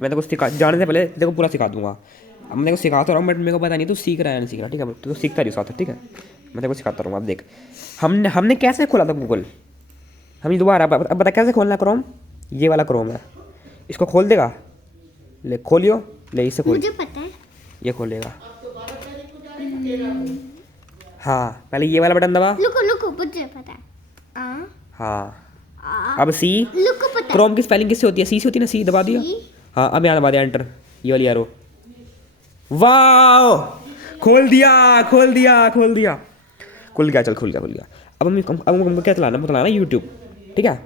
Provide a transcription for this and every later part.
मैं तेरे को सिखा जाने से पहले तेरे को पूरा सिखा दूंगा। अब मैं तेरे को सिखा तो रहा हूँ, बट मेरे को पता नहीं तू सीख रहा है या नहीं सीख रहा, ठीक है? तू सीखता रही साथ, ठीक है? मैं तेरे को सिखाता रहूँगा। अब देख, हमने हमने कैसे खोला था गूगल, हम दोबारा अब बता कैसे खोलना है क्रोम। ये वाला क्रोम है, इसको खोल देगा। ले खोलियो, ले इसे खोल। मुझे पता है। ये खोलेगा। हाँ, पहले ये वाला बटन दबा। लुको लुको, मुझे पता है। हाँ, अब सी। लुको पता है। क्रोम की स्पेलिंग किससे होती है? सी से होती है ना, सी दबा दिया। सी? हाँ, अब यहाँ दबा दिया एंटर, ये वाली एरो। वाओ, खोल दिया खोल दिया खोल दिया, खुल गया। चल खुल गया खुल गया। अब हमको क्या चलाना? हमको चलाना यूट्यूब, ठीक है?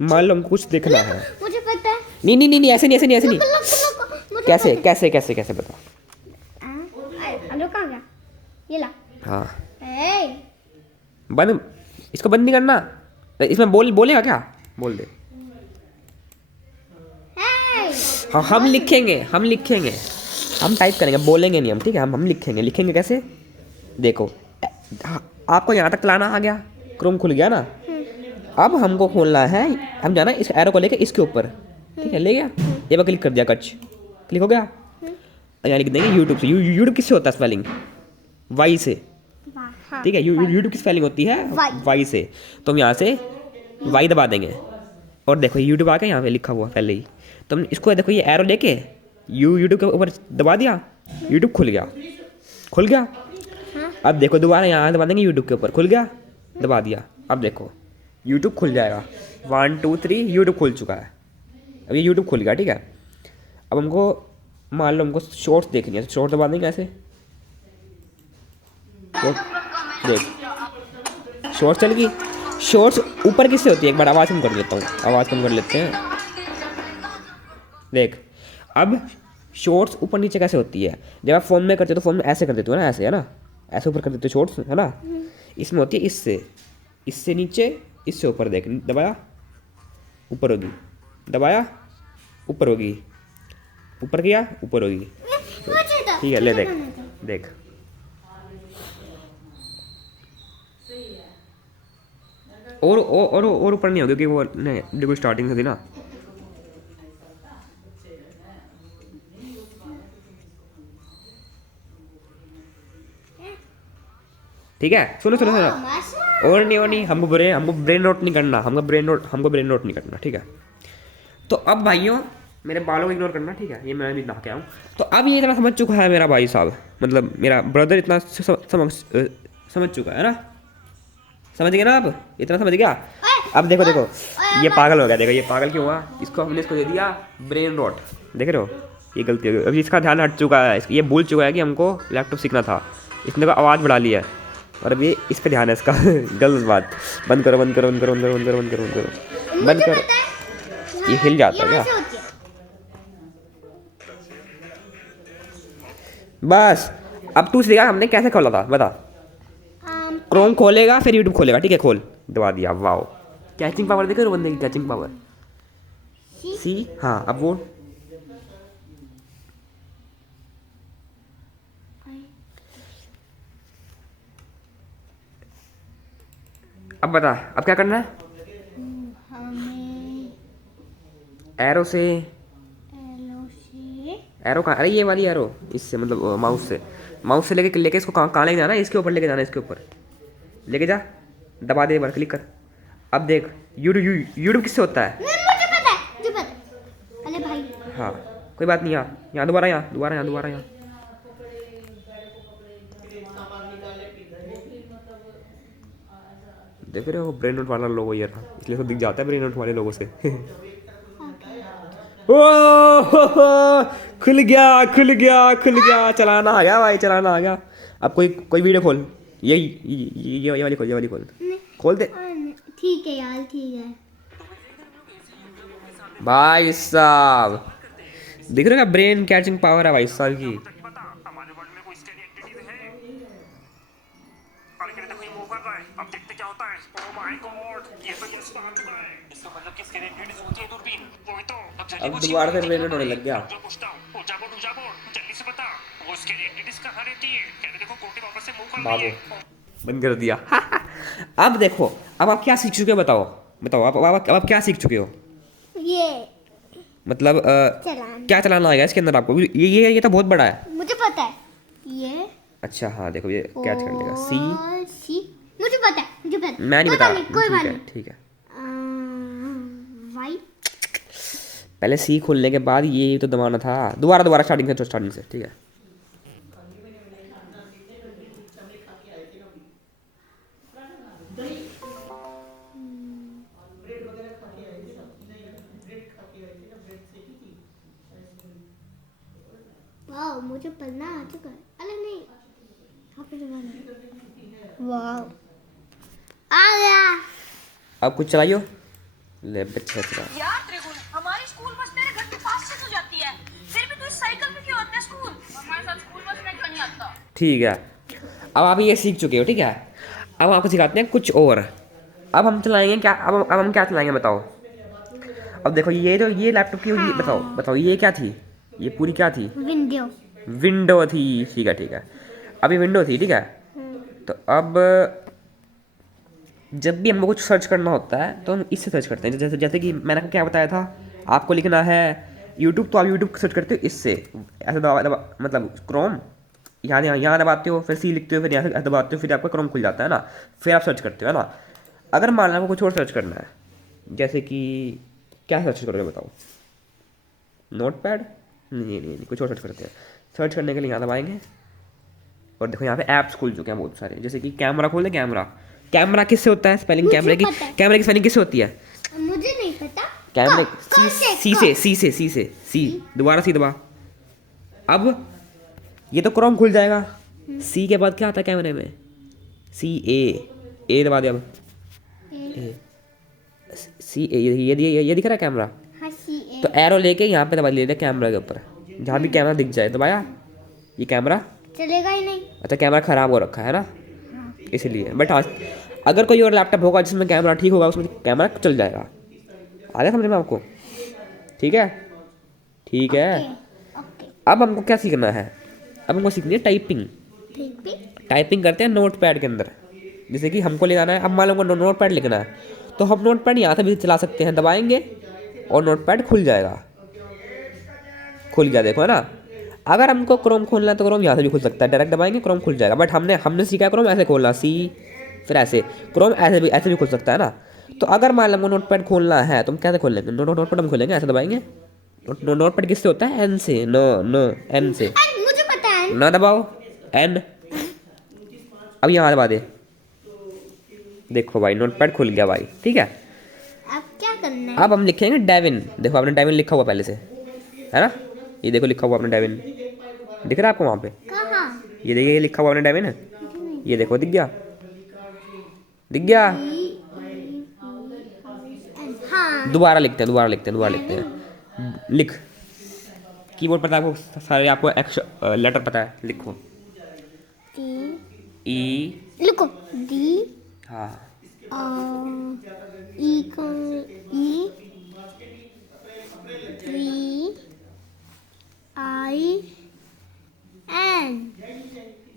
मान लो हमको कुछ देखना है। मुझे पता है। नहीं नहीं नहीं नहीं, ऐसे नहीं ऐसे नहीं ऐसे नहीं। लुको, मुझे कैसे कैसे कैसे कैसे बता। लुको आ गया, ये ला। हाँ, ए, बंद, इसको बंद नहीं करना। इसमें बोलेगा क्या? बोल दे। हाँ, हम लिखेंगे हम टाइप करेंगे, बोलेंगे नहीं हम, ठीक है? हम लिखेंगे। लिखेंगे कैसे? देखो, आपको यहाँ तक लाना आ गया, क्रोम खुल गया ना। अब हमको खोलना है, हम जाना इस एरो को लेके इसके ऊपर, ठीक है? ले गया, ये पर क्लिक कर दिया, कच क्लिक हो गया। यहाँ लिख देंगे यूट्यूब से। यूट्यूब किससे होता है स्पेलिंग? वाई से, ठीक है? यूट्यूब की स्पेलिंग होती है वाई से। तो हम यहाँ से वाई दबा देंगे और देखो यूट्यूब आ गया यहाँ पे लिखा हुआ पहले ही। तो हम इसको देखो, ये एरो लेके यूट्यूब के ऊपर दबा दिया, यूट्यूब खुल गया। अब देखो दोबारा यहाँ दबा देंगे यूट्यूब के ऊपर, खुल गया, दबा दिया। अब देखो यूट्यूब खुल जाएगा। 1 2 3 यूट्यूब खुल चुका है। अब ये यूट्यूब खुल गया, ठीक है? अब हमको मान लो हमको शॉर्ट्स देखनी है, तो शॉर्ट्स दबा देंगे ऐसे। देख, शॉर्ट्स चल गई। शॉर्ट्स ऊपर किससे होती है? एक बार आवाज़ कम कर लेता हूँ, आवाज़ कम कर लेते हैं। देख, अब शॉर्ट्स ऊपर नीचे कैसे होती है? जब आप फ़ोन में करते हो तो फ़ोन में ऐसे कर देते हो ना, ऐसे, है ना? ऐसे ऊपर कर देते हो शॉर्ट्स, है ना? इसमें होती है इससे नीचे, इससे ऊपर। देख, दबाया ऊपर होगी, दबाया ऊपर होगी, ऊपर किया ऊपर होगी, ठीक है? ले देख देख, और ऊपर नहीं होगी क्योंकि वो नहीं देखो स्टार्टिंग से थी ना। ठीक है, सुनो सुनो सुनो, और नहीं हमको ब्रेन नोट नहीं करना, हमको ब्रेन नोट नहीं करना, ठीक है? तो अब भाइयों, मेरे बालों को इग्नोर करना, ठीक है? ये मैं भी नहा के आऊँ। तो अब ये इतना समझ चुका है मेरा भाई साहब, मतलब मेरा ब्रदर इतना समझ चुका है ना। समझ गए ना आप? इतना समझ गया। अब देखो देखो, ये पागल हो गया। देखो ये पागल क्यों हुआ? हमने इसको दे दिया ब्रेन रॉट, देख रहे हो? ये गलती हो गई। अभी इसका ध्यान हट चुका है, ये भूल चुका है कि हमको लैपटॉप सीखना था। इसने को आवाज़ बढ़ा ली है और अब ये इस पे ध्यान है इसका। गलत बात। बंद करो बंद करो बंद करो बंद करो बंद करो बंद करो बंद करो बंद करो। ये हिल जाता है क्या? बस, अब तू सीखा हमने कैसे खोला था, बता। क्रोम खोलेगा फिर यूट्यूब खोलेगा, ठीक है? खोल, दबा दिया। वाओ, कैचिंग पावर देखो बंदे की, कैचिंग पावर। सी, हाँ, अब वो अब बता, अब क्या करना है? हमें एरो से, एलो से एरो कहाँ? अरे ये वाली एरो, इससे मतलब माउस से लेके लेके इसको कहाँ लेके जाना है? इसके ऊपर लेके जाना है, इसके ऊपर लेके जा, दबा दे, एक बार क्लिक कर। अब देख यूट्यूब किससे होता है? मुझे पता है, मुझे पता है। अरे भाई, हाँ, कोई बात नहीं। यहाँ दोबारा, यहाँ देख रहे हो? ब्रेन नोट वाला लोगो ये था, इसलिए तो दिख जाता है ब्रेन नोट वाले लोगों से। ओ, खुल गया, चलाना आ गया भाई, चलाना आ गया। अब कोई वीडियो खोल, ये वाली खोल दे ठीक है यार, ठीक है भाई साहब। दिख रहा है ब्रेन कैचिंग पावर है भाई साहब की। अब दोबारा से ब्रेन होने लग गया। बाबू, बंद कर दिया। अब देखो, अब आप क्या सीख चुके हो? बताओ आप क्या सीख चुके हो? ये मतलब चलान। क्या चलाना आएगा इसके अंदर आपको? ये तो बहुत बड़ा है। मुझे पता है ये। अच्छा हाँ देखो ये कैच कर लेगा। सी सी मुझे पता है, मुझे पता है। मैं नहीं कोई बता बात नहीं, कोई बात ठीक है नहीं। ठीक है। वाई। पहले सी खोलने के बाद ये तो दबाना था। दोबारा दोबारा स्टार्टिंग से ठीक है। वाह, मुझे पढ़ना आ चुका है। अरे नहीं, यहाँ पे लगाना। वाह, आ गया। अब कुछ चलाइयो। ले बच्चा चला। यार त्रिगुण, हमारी स्कूल बस तेरे घर के पास से तो जाती है, फिर भी तू इस साइकिल पे क्यों आता है स्कूल? हमारे साथ स्कूल बस में क्यों नहीं आता? ठीक है, अब आप ये सीख चुके हो ठीक है। अब आपको सिखाते हैं कुछ और। अब हम चलाएंगे क्या? अब हम क्या चलाएंगे बताओ? अब देखो ये तो ये लैपटॉप की बताओ बताओ ये क्या थी? ये पूरी क्या थी? विंडो। विंडो थी। ठीक है। अभी विंडो थी ठीक है। तो अब जब भी हमको कुछ सर्च करना होता है तो हम इससे सर्च करते हैं। जैसे जैसे कि मैंने आपको क्या बताया था, आपको लिखना है यूट्यूब, तो आप यूट्यूब सर्च करते हो इससे। ऐसे मतलब क्रोम यहाँ दबाते हो, फिर सी लिखते हो, फिर यहाँ से दबाते हो, फिर आपका क्रोम खुल जाता है ना। फिर आप सर्च करते हो है ना। अगर मान लो आपको कुछ और सर्च करना है, जैसे कि क्या सर्च करोगे बताओ? Note pad? नहीं, कुछ और सर्च करते हैं। सर्च करने के लिए यहाँ दबाएंगे और देखो यहाँ पे ऐप्स खुल चुके हैं बहुत सारे। जैसे कि कैमरा खोल दे। कैमरा किससे होता है? स्पेलिंग मुझे कैमरे की, पता है। कैमरे की स्पेलिंग किससे होती है? मुझे नहीं पता। कैमरे कौन से? सी से सी। दोबारा सी दबा। अब ये तो क्रोम खुल जाएगा। सी के बाद क्या आता है कैमरे में? सी ए दबा दे। अब ए सी ए ये दिख रहा है कैमरा। हाँ, सी तो एरो लेके यहाँ पे दबा लेते कैमरा के ऊपर, जहाँ भी कैमरा दिख जाए दबाया। ये कैमरा चलेगा ही नहीं। अच्छा कैमरा ख़राब हो रखा है ना इसलिए। बट आज अगर कोई और लैपटॉप होगा जिसमें कैमरा ठीक होगा, उसमें कैमरा चल जाएगा। आ गया समझ में आपको? ठीक है। ओके। अब हमको क्या सीखना है? अब हमको सीखनी है टाइपिंग। ठीक भी। टाइपिंग करते हैं नोट पैड के अंदर। जैसे कि हमको ले जाना है, अब मान लो हमको नोट पैड लिखना है, तो हम नोट पैड यहाँ से भी चला सकते हैं। दबाएंगे और नोट पैड खुल जाएगा। खुल गया देखो है ना। अगर हमको क्रोम खोलना है तो क्रोम यहाँ से भी खुल सकता है। डायरेक्ट दबाएंगे क्रोम खुल जाएगा। बट हमने सीखा है क्रोम ऐसे खोलना, सी फिर ऐसे। क्रोम ऐसे भी खुल सकता है ना। तो अगर मान लो हमको नोट पैड खोलना है तो हम कैसे खोल लेंगे? नोट पैड हम खोलेंगे, ऐसे दबाएंगे। नोट पैड किससे होता है? एन से। नो एन से। अरे मुझे पता है। ना दबाओ एन। अब यहाँ दबा दे। देखो भाई नोट पैड खुल गया भाई। ठीक है। अब क्या करना है? अब हम लिखेंगे डेविन। देखो आपने डेविन लिखा हुआ पहले से है ना। ये देखो लिखा हुआ आपने डेविन, दिख रहा है आपको वहाँ पे? कहाँ? ये देखिए ये लिखा हुआ आपने डेविन है। ये देखो दिख गया। हाँ। दोबारा लिखते हैं। लिख। कीबोर्ड पता है आपको? सारे आपको लेटर पता है? लिखो। ई। लिखो डी। हाँ ई को ई टी आई एन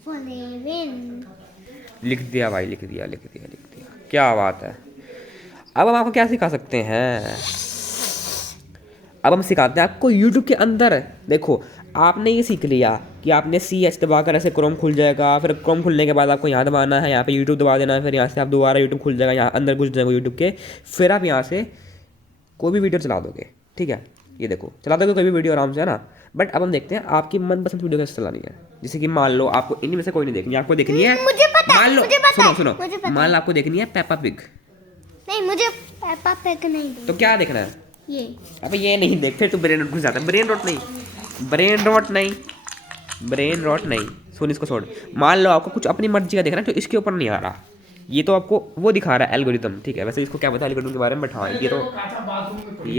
फॉरेवन। लिख दिया भाई, लिख दिया। क्या बात है। अब हम आपको क्या सिखा सकते हैं? अब हम सिखाते हैं आपको यूट्यूब के अंदर। देखो आपने ये सीख लिया कि आपने सी एच दबाकर ऐसे क्रोम खुल जाएगा। फिर क्रोम खुलने के बाद आपको यहाँ दबाना है, यहाँ पे यूट्यूब दबा देना है। फिर यहाँ से आप दोबारा यूट्यूब खुल जाएगा, यहाँ अंदर घुस जाएगा यूट्यूब के। फिर आप यहाँ से कोई भी वीडियो चला दोगे। ठीक है। ये देखो चला दोगे कोई भी वीडियो आराम से है ना। बट अब हम देखते हैं आपकी मनपसंद वीडियो कैसे चलानी है। जैसे कि मान लो आपको इनमें से कोई नहीं देखनी, आपको देखनी है, मुझे पता है, मान लो मुझे पता है, सुनो मुझे पता मान लो आपको देखनी है पेपा पिग। नहीं, मुझे पेपा पिग नहीं दो। तो क्या देखना है? ये अब ये नहीं देख, फिर तू ब्रेन रॉट घुस जाता है। ब्रेन रॉट नहीं। सुन इसको छोड़। मान लो आपको कुछ अपनी मर्जी का देखना है तो इसके ऊपर नहीं आ रहा। ये तो आपको वो दिखा रहा है एल्गोरिथम। ठीक है। वैसे इसको क्या पता है एल्गोरिथम के बारे में, बट हाँ ये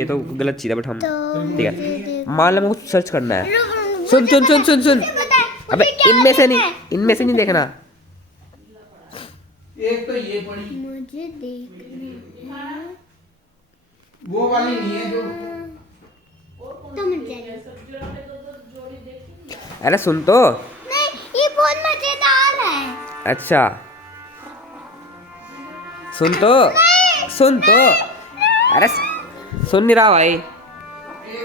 तो गलत चीज़ है। बट हम ठीक है। मान लो हमको कुछ सर्च करना है। सुन। अबे इनमें से नहीं देखना। एक तो ये पड़ी, मुझे देखना है वो वाली नहीं है जो टॉम एंड जेरी। अरे सुन तो। नहीं, ये बहुत मजेदार है। अच्छा सुन तो। अरे सुन नहीं रहा भाई। एक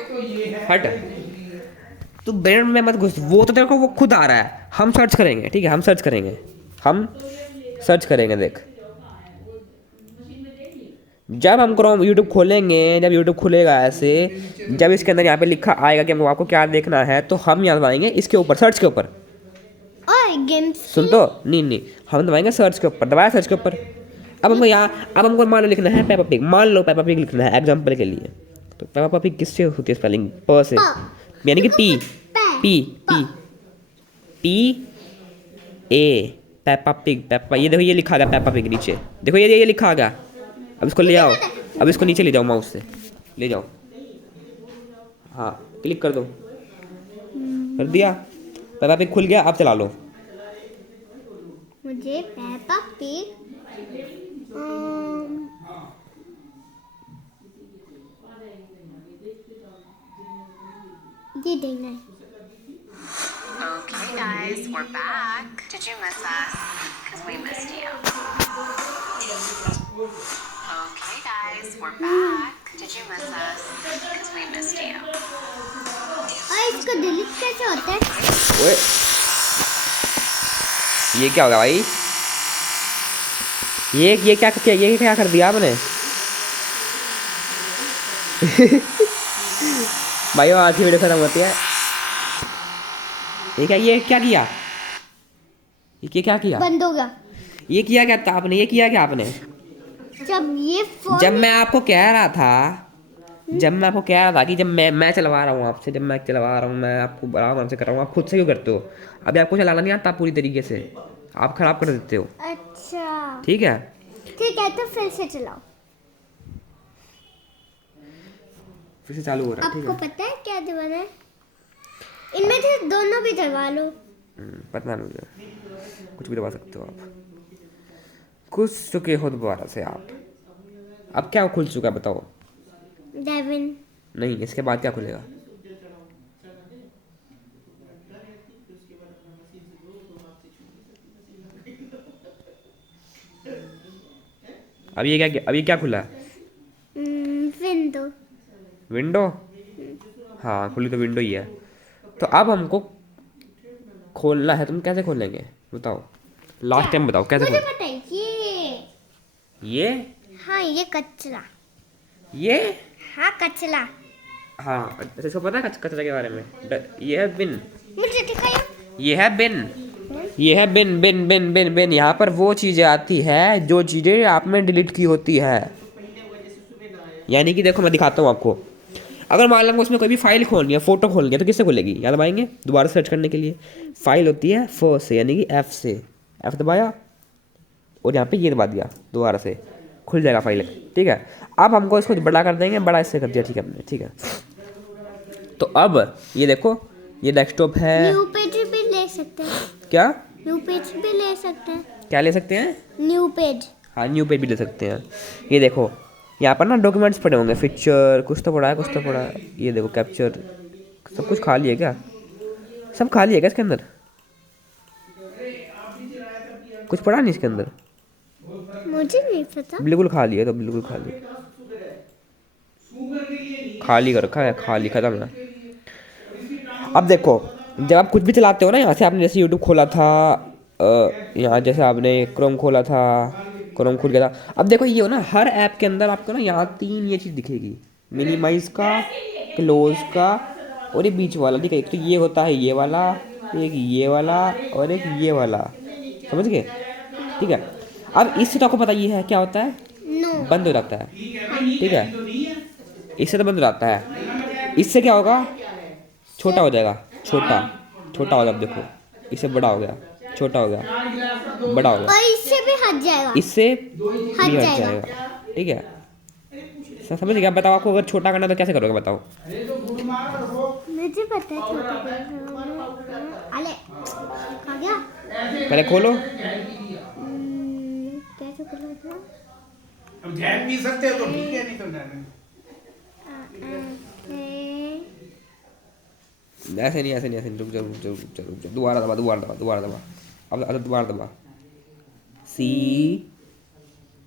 तो हट, तू ब्रेन में मत घुस, वो तो तेरे को वो खुद आ रहा है। हम सर्च करेंगे, ठीक है, हम सर्च करेंगे, हम सर्च करेंगे। देख, जब हम क्रोम यूट्यूब खोलेंगे, जब यूट्यूब खुलेगा ऐसे, जब इसके अंदर यहाँ पे लिखा आएगा कि हमको आपको क्या देखना है, तो हम यहाँ दबाएंगे इसके ऊपर, सर्च के ऊपर। और गेम्स सुन तो, नहीं, हम दबाएंगे सर्च के ऊपर, दबाया सर्च के ऊपर। अब हमको यहाँ, अब हमको मान लो लिखना है पेपा पिग, मान लो पेपा पिग लिखना है एग्जाम्पल के लिए। तो पेपा पिग किससे होती है स्पेलिंग? प से, यानी कि P P P P A, Peppa pig, Peppa, ये देखो ये लिखा गया पेपा पिग नीचे, देखो ये लिखा गया। अब इसको ले आओ, अब इसको नीचे ले जाओ, माउस से ले जाओ, हाँ क्लिक कर दो, कर दिया, पेपा पिग खुल गया। अब चला लो। मुझे पेपा पिग ये देखना है। Okay, guys, we're back. Did you miss us? Because we missed you. Okay, guys, we're back. Did you miss us? Because we missed you. और इसको डिलीट कैसे होता है? ओए, ये क्या हो गया भाई? ये क्या कर दिया आपने? भाई आज की वीडियो खत्म होती है। ये क्या किया? ये क्या किया? बंद हो गया। ये किया क्या था आपने? ये किया क्या आपने? जब मैं आपको कह रहा था कि जब मैं चलवा रहा हूँ आपसे, जब मैं चलवा रहा हूँ, मैं आपको आराम से कर रहा हूँ, आप खुद से क्यों करते हो? अभी आपको चलाना नहीं आता पूरी तरीके से, आप खराब कर देते हो। अच्छा ठीक है, तो फिर से चलाओ। फिर से चालू हो रहा है। ठीक आपको है, पता है क्या दबाना है? इनमें से दोनों भी दबा लो। पता नहीं मुझे, कुछ भी दबा सकते हो आप, खुश चुके हो दोबारा से आप। अब क्या खुल चुका है बताओ? डेविन। नहीं, इसके बाद क्या खुलेगा? अब ये क्या खुला? विंडो। विंडो, हाँ खुली तो विंडो ही है। तो अब हमको खोलना है, तुम कैसे खोलेंगे बताओ? लास्ट टाइम बताओ कैसे मुझे खोल। पता है ये हाँ ये कचरा। ये हाँ कचरा। हाँ, अच्छा इसको पता है कचरा के बारे में? ये है बिन, मुझे दिखाया। ये है बिन, ये है बिन बिन बिन बिन बिन। यहाँ पर वो चीज़ें आती है जो चीज़ें आपने डिलीट की होती है। यानी कि देखो मैं दिखाता हूँ आपको, अगर मान लो उसमें कोई भी फाइल खोलनी है, फोटो खोलनी है, तो किससे खोलेगी? याद दबाएंगे दोबारा सर्च करने के लिए। फाइल होती है फ से, यानी कि एफ से, एफ दबाया और यहाँ पे ये दबा दिया, दोबारा से खुल जाएगा फाइल। ठीक है, अब हमको इसको बड़ा कर देंगे, बड़ा इससे कर दिया, ठीक है हमने। ठीक है, तो अब ये देखो, ये डेस्कटॉप है। न्यू पेज भी ले सकते हैं। क्या न्यू पेज भी ले सकते हैं। क्या ले सकते हैं? New page. हाँ, न्यू पेज भी ले सकते हैं। ये देखो यहाँ पर ना डॉक्यूमेंट्स पड़े होंगे, पिक्चर कुछ तो पड़ा है, कुछ तो पड़ा है। ये देखो कैप्चर, सब कुछ खाली है क्या? सब खाली है क्या इसके अंदर? कुछ पड़ा नहीं इसके अंदर? मुझे नहीं पता। बिल्कुल खाली है, तो बिल्कुल खाली, खाली कर रखा है, खाली, खत्म है। अब देखो, जब आप कुछ भी चलाते हो ना, यहाँ से आपने जैसे यूट्यूब खोला था, यहाँ जैसे आपने क्रोम खोला था, क्रोम खुल गया था। अब देखो ये हो ना, हर ऐप के अंदर आपको ना यहाँ 3 ये चीज़ दिखेगी, मिनिमाइज का, क्लोज का और ये बीच वाला। ठीक है, तो ये होता है ये वाला, एक ये वाला और एक ये वाला, समझ गए? ठीक है, अब इससे तो आपको पता ही है क्या होता है, नो। बंद हो जाता है। ठीक है, इससे तो बंद हो जाता है, इससे क्या होगा? छोटा हो जाएगा, छोटा छोटा हो जाएगा। देखो इससे बड़ा हो गया, छोटा हो गया, बड़ा हो गया, और इससे भी हट जाएगा। इससे भी हट जाएगा। ठीक है, समझ गया? बताओ, आपको अगर छोटा करना तो कैसे करोगे बताओ? मुझे पता है छोटा अरे आ गया। पहले खोलो, कैसे खोला था? अब झेल नहीं सकते हो तो ठीक है, नहीं तो ऐसे नहीं, ऐसे नहीं, ऐसे नहीं, रुक जाओ, दोबारा दबा, अब दोबारा दबा, सी,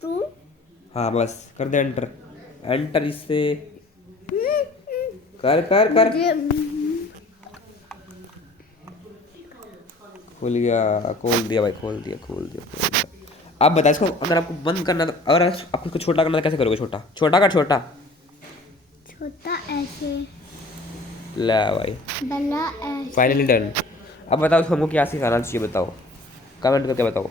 2। हाँ बस कर दे एंटर, एंटर। इससे कर कर कर मुझे खोल गया, खोल दिया भाई, खोल दिया खोल दिया खोल दिया। आप बता इसको, अगर आपको बंद करना तो, अगर आपको इसको छोटा करना तो कैसे करोगे? छोटा छोटा कर छोटा। छोटा ऐसे, ला भाई, बड़ा ऐसे। Finally done. अब बताओ इसको हमको क्या सिखाना चाहिए, बताओ कमेंट करके बताओ।